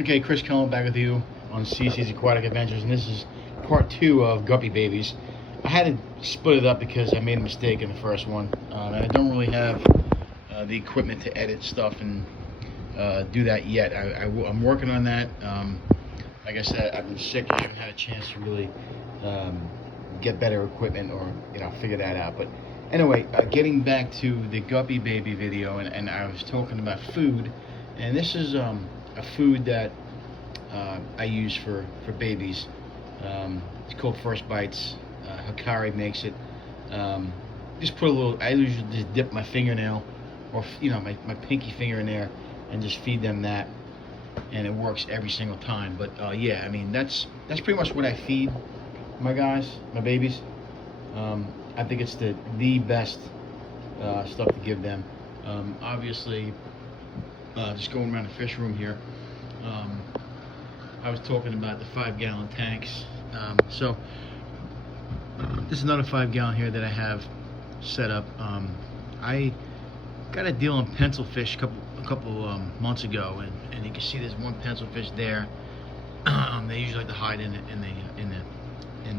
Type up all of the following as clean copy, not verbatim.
Okay, Chris Cullen back with you on CC's Aquatic Adventures, and this is part 2 of Guppy Babies. I had to split it up because I made a mistake in the first one, and I don't really have the equipment to edit stuff and do that yet. I'm working on that. Like I said, I've been sick. I haven't had a chance to really get better equipment or figure that out. But anyway, getting back to the Guppy Baby video, and I was talking about food, and this is a food that I use for babies. It's called First Bites. Hikari makes it. Just put a little. I usually just dip my fingernail, or my pinky finger in there, and just feed them that, and it works every single time. But yeah, I mean that's pretty much what I feed my guys, my babies. I think it's the best stuff to give them. Obviously, just going around the fish room here. I was talking about the 5-gallon tanks. So this is another 5-gallon here that I have set up. I got a deal on pencil fish a couple months ago, and you can see there's one pencil fish there. They usually like to hide in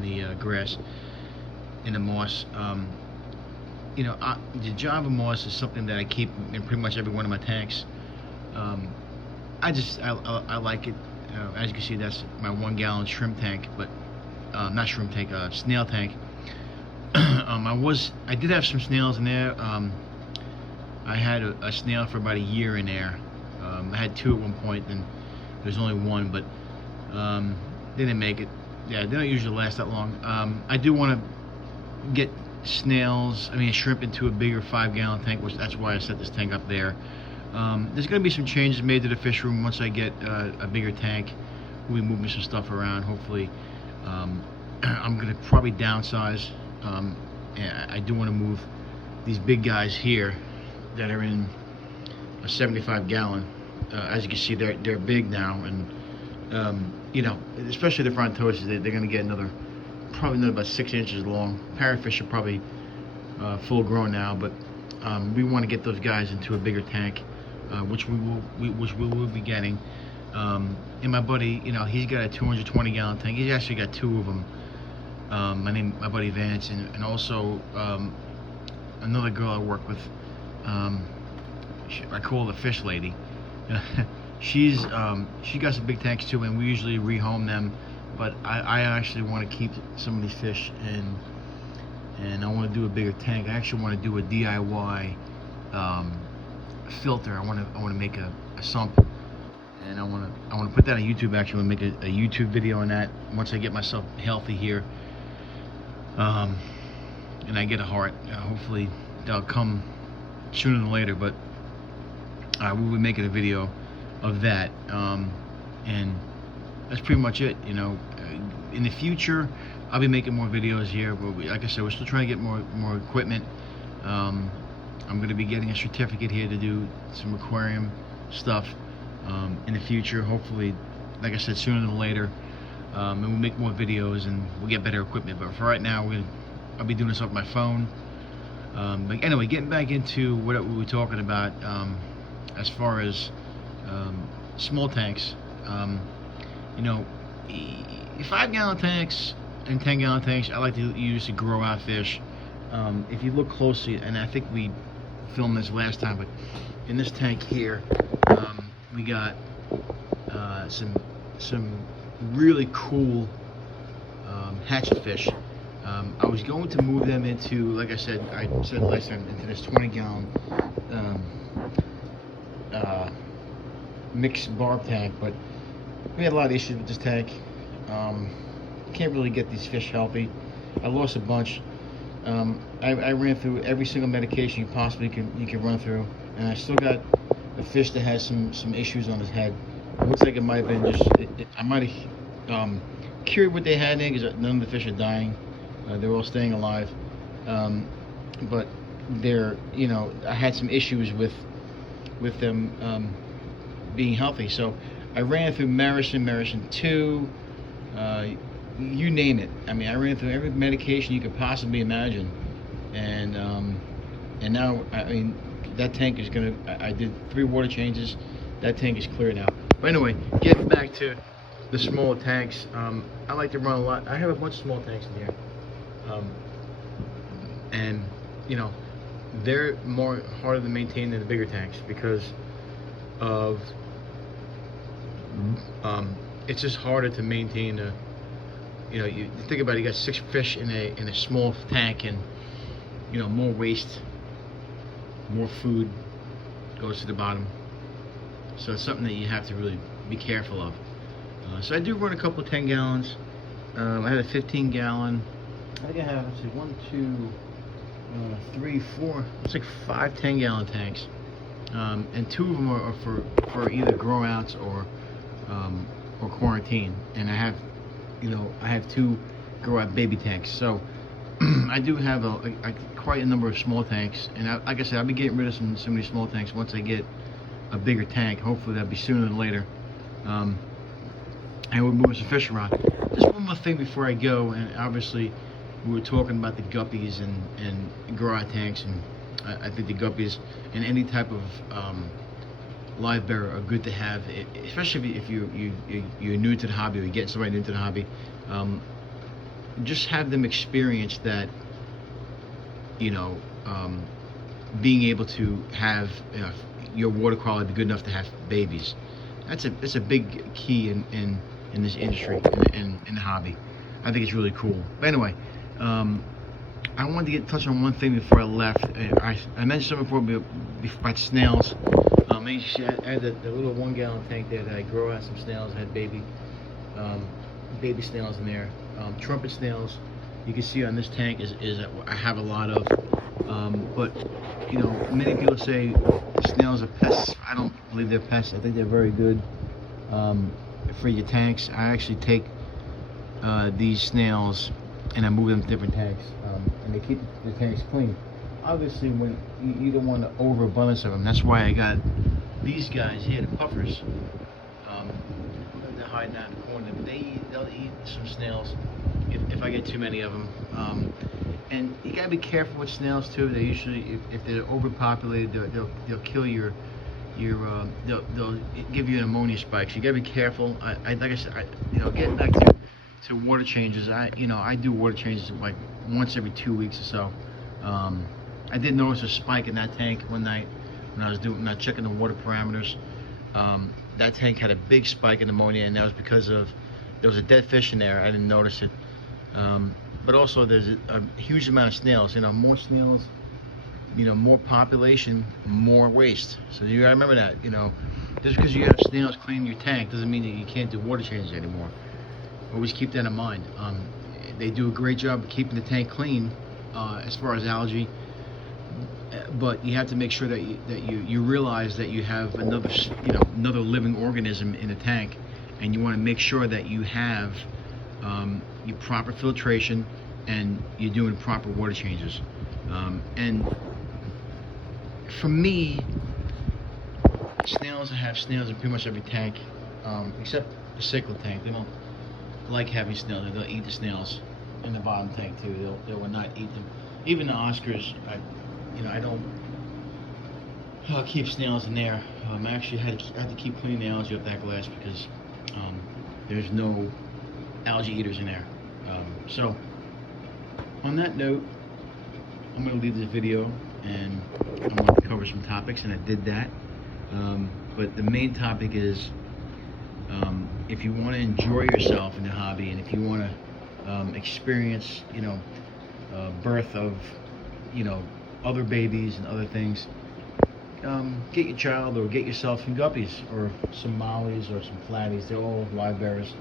the grass, in the moss. The Java moss is something that I keep in pretty much every one of my tanks. I like it. As you can see, that's my 1-gallon shrimp tank, but not shrimp tank, snail tank. I did have some snails in there. I had a snail for about a year in there. I had 2 at one point, and there's only 1, but they didn't make it. Yeah, they don't usually last that long. I do want to get shrimp into a bigger 5-gallon tank, which that's why I set this tank up there. There's going to be some changes made to the fish room once I get a bigger tank. We'll be moving some stuff around, hopefully. I'm going to probably downsize. And I do want to move these big guys here that are in a 75-gallon. As you can see, they're big now, and especially the front toes, they're going to get probably another about 6 inches long. Parrotfish are probably full grown now, but we want to get those guys into a bigger tank, which we will be getting. And my buddy, he's got a 220-gallon tank. He's actually got 2 of them. My buddy Vance, and also another girl I work with. I call her the fish lady. She got some big tanks too, and we usually rehome them. But I actually want to keep some of these fish, and I want to do a bigger tank. I actually want to do a DIY filter. I want to make a sump, and I want to put that on YouTube. Actually, I want to make a YouTube video on that once I get myself healthy here, and I get a heart. Hopefully, that'll come sooner than later. But we'll be making a video of that, and that's pretty much it. In the future, I'll be making more videos here. But like I said, we're still trying to get more equipment. I'm going to be getting a certificate here to do some aquarium stuff in the future. Hopefully, like I said, sooner than later. And we'll make more videos and we'll get better equipment. But for right now, I'll be doing this off my phone. But anyway, getting back into what we were talking about, as far as small tanks. 5-gallon tanks and 10-gallon tanks I like to use to grow out fish. If you look closely, and I think we filmed this last time, but in this tank here, we got some really cool hatchet fish. I was going to move them into, like I said last time, into this 20-gallon mixed barb tank, but we had a lot of issues with this tank. Can't really get these fish healthy. I lost a bunch. I ran through every single medication you possibly can run through, and I still got a fish that has some issues on his head. It looks like it might have been just I might have cured what they had in, because none of the fish are dying. They're all staying alive, but I had some issues with them being healthy. So I ran through Maricin 2, you name it. I mean, I ran through every medication you could possibly imagine, and now, I mean, that tank is I did 3 water changes. That tank is clear now. But anyway, getting back to the small tanks, I like to run a lot. I have a bunch of small tanks in here, and you know, they're more harder to maintain than the bigger tanks because of it's just harder to maintain a. You know, you think about it, you got 6 fish in a small tank, and you know, more waste, more food goes to the bottom. So it's something that you have to really be careful of. So I do run a couple of 10 gallons. I had a 15 gallon. I think I have, let's see, 1, 2, 3, 4. It's like 5 10 gallon tanks, and 2 of them are for either grow outs or quarantine. And I have, you know, I have 2 grow out baby tanks. So I do have quite a number of small tanks, and like I said, I'll be getting rid of some of these small tanks once I get a bigger tank. Hopefully that'll be sooner than later. And we're moving some fish around. Just one more thing before I go, and obviously we were talking about the guppies and grow out tanks, and I think the guppies and any type of live bearer are good to have, especially if you're new to the hobby, or you're getting somebody new to the hobby. Just have them experience that, you know, being able to have your water quality be good enough to have babies. That's a big key in this industry, in the hobby. I think it's really cool. But anyway, I wanted to touch on one thing before I left. I mentioned something before about snails. I had the little 1 gallon tank there that I grow out some snails. I had baby snails in there. Trumpet snails, you can see on this tank is I have a lot of. But you know, many people say snails are pests. I don't believe they're pests. I think they're very good for your tanks. I actually take these snails and I move them to different tanks, and they keep the tanks clean. Obviously, when you don't want an overabundance of them, that's why I got these guys here, the puffers. They're hiding out in the corner. They'll eat some snails if I get too many of them. And you gotta be careful with snails too. They usually, if they're overpopulated, they'll kill they'll give you an ammonia spike. So you gotta be careful. Like I said, you know, getting back to water changes. I do water changes like once every 2 weeks or so. I did notice a spike in that tank one night when I was checking the water parameters. That tank had a big spike in ammonia, and that was because there was a dead fish in there. I didn't notice it. But also there's a huge amount of snails. You know, more snails, you know, more population, more waste. So you gotta remember that. You know, just because you have snails cleaning your tank doesn't mean that you can't do water changes anymore. Always keep that in mind. They do a great job of keeping the tank clean as far as algae, but you have to make sure that you realize that you have another living organism in the tank, and you want to make sure that you have your proper filtration and you're doing proper water changes. And for me, snails, I have snails in pretty much every tank, except the cichlid tank. They don't like having snails. They'll eat the snails in the bottom tank too. They will not eat them. Even the Oscars, I don't keep snails in there. I actually had to keep cleaning the algae off that glass because there's no algae eaters in there. So on that note, I'm going to leave this video and I'm going to cover some topics, and I did that. But the main topic is if you want to enjoy yourself in the hobby, and if you want to experience, birth of, other babies and other things, get your child or get yourself some guppies or some mollies or some flatties. They're all live bearers.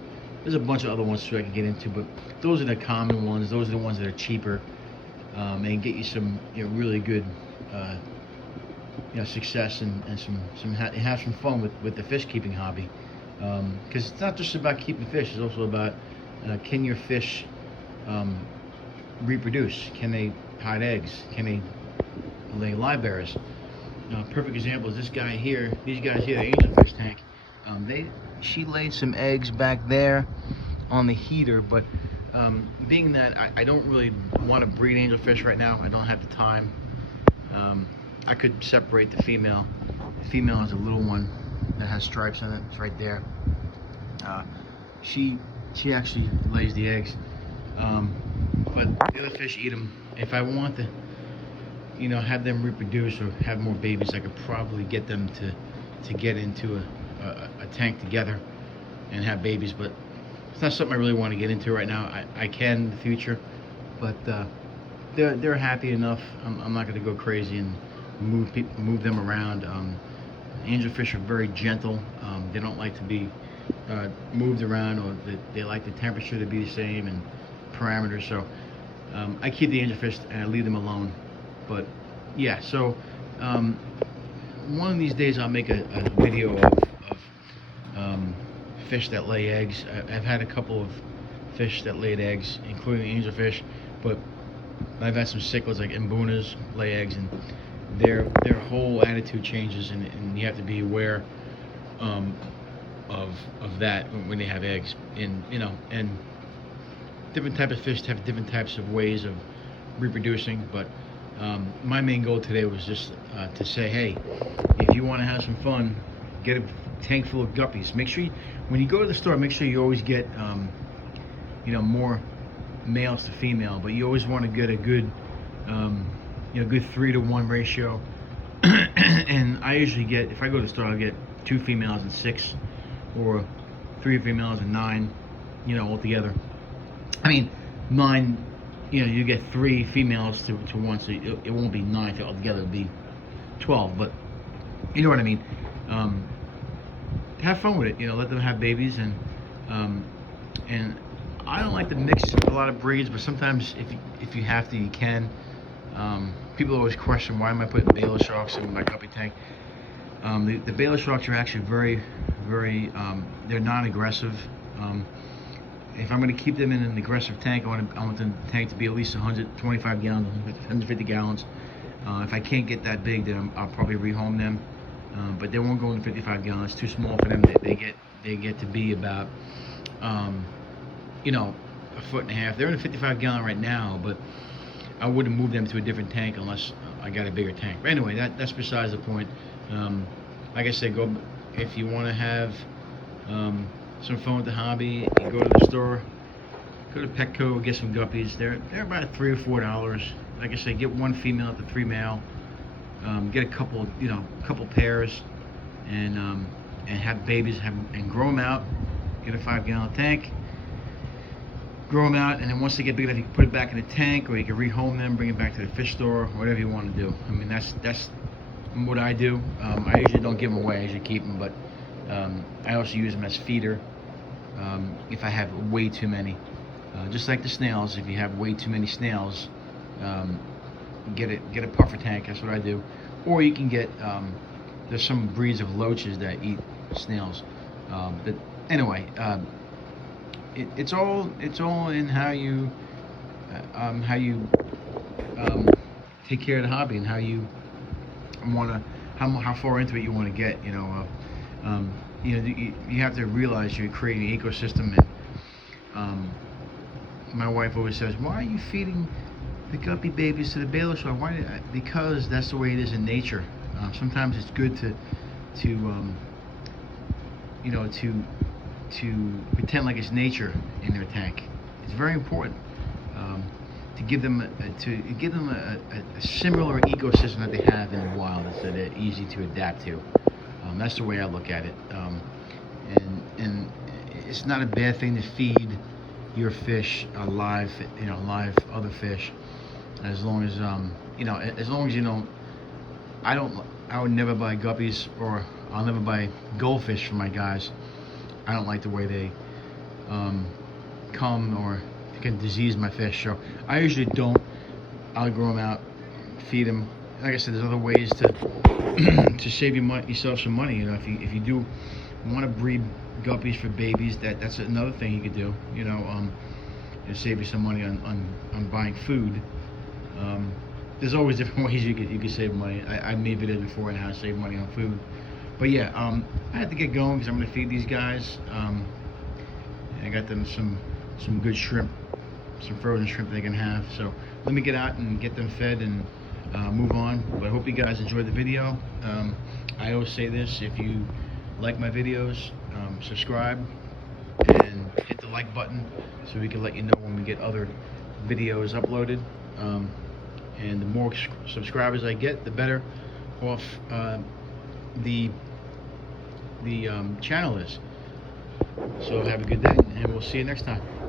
There's a bunch of other ones too I can get into, but those are the common ones. Those are the ones that are cheaper, and get you some really good success and have some fun with the fish keeping hobby. Because it's not just about keeping fish, it's also about can your fish reproduce? Can they hide eggs? Can they lay live bearers? Perfect example is this guy here. These guys here, the angelfish tank. She laid some eggs back there on the heater, but being that I don't really want to breed angelfish right now, I don't have the time. I could separate the female. The female is a little one that has has stripes on it. It's right there. She actually lays the eggs, but the other fish eat them. If I want to, have them reproduce or have more babies, I could probably get them to get into a tank together and have babies, but it's not something I really want to get into right now. I can in the future, but they're happy enough. I'm not going to go crazy and move them around. Angelfish are very gentle. They don't like to be moved around, or they like the temperature to be the same and parameters. So I keep the angelfish and I leave them alone. But yeah, so one of these days I'll make a video of fish that lay eggs. I've had a couple of fish that laid eggs, including angelfish, but I've had some cichlids like mbunas lay eggs, and their whole attitude changes, and you have to be aware of that when they have eggs. And and different types of fish have different types of ways of reproducing, but my main goal today was just to say, hey, if you want to have some fun, get a tank full of guppies. Make sure when you go to the store, make sure you always get more males to female, but you always want to get a good good 3-to-1 ratio. And I usually get, if I go to the store, I'll get 2 females and 6, or 3 females and 9, altogether. I mean, 9, you get 3 females to 1, so it won't be 9 altogether, it'll be 12, but you know what I mean. Have fun with it, let them have babies, and I don't like to mix a lot of breeds, but sometimes if you have to, you can. People always question, why am I putting Baylor sharks in my guppy tank? The Baylor sharks are actually very, very, they're non-aggressive. If I'm going to keep them in an aggressive tank, I want the tank to be at least 125 gallons, 150 gallons. If I can't get that big, then I'll probably rehome them. But they won't go into 55 gallons. It's too small for them. They get to be about, a 1.5 foot. They're in a 55 gallon right now, but I wouldn't move them to a different tank unless I got a bigger tank. But anyway, that's besides the point. Like I said, if you want to have some fun with the hobby, you go to the store, go to Petco, get some guppies. They're about $3 or $4. Like I said, get 1 female up to 3 male. Get a couple pairs, and have babies, and grow them out. Get a 5-gallon tank. Grow them out, and then once they get big enough, you can put it back in the tank, or you can rehome them, bring it back to the fish store, whatever you want to do. I mean, that's what I do. I usually don't give them away; I usually keep them, but I also use them as feeder if I have way too many. Just like the snails, if you have way too many snails, get a puffer tank. That's what I do. Or you can get there's some breeds of loaches that eat snails. But anyway. It's all in how you take care of the hobby, and how you how far into it you want to get. You have to realize you're creating an ecosystem. And my wife always says, "Why are you feeding the guppy babies to the Baylor shark?" Because that's the way it is in nature. Sometimes it's good to pretend like it's nature in their tank. It's very important to give them a similar ecosystem that they have in the wild, so they're easy to adapt to. That's the way I look at it. And it's not a bad thing to feed your fish live other fish, as long as as long as you don't. I would never buy guppies, or I'll never buy goldfish for my guys. I don't like the way they come, or can disease my fish, so I usually don't. I'll grow them out, feed them. Like I said, there's other ways to save yourself some money. If you do want to breed guppies for babies, that's another thing you could do. To save you some money on buying food. There's always different ways you could save money. I made videos before on how to save money on food. But yeah, I had to get going because I'm going to feed these guys. I got them some good shrimp, some frozen shrimp they can have. So let me get out and get them fed and move on. But I hope you guys enjoyed the video. I always say this: if you like my videos, subscribe, and hit the like button so we can let you know when we get other videos uploaded. And the more subscribers I get, the better off the channel is. So have a good day, and we'll see you next time.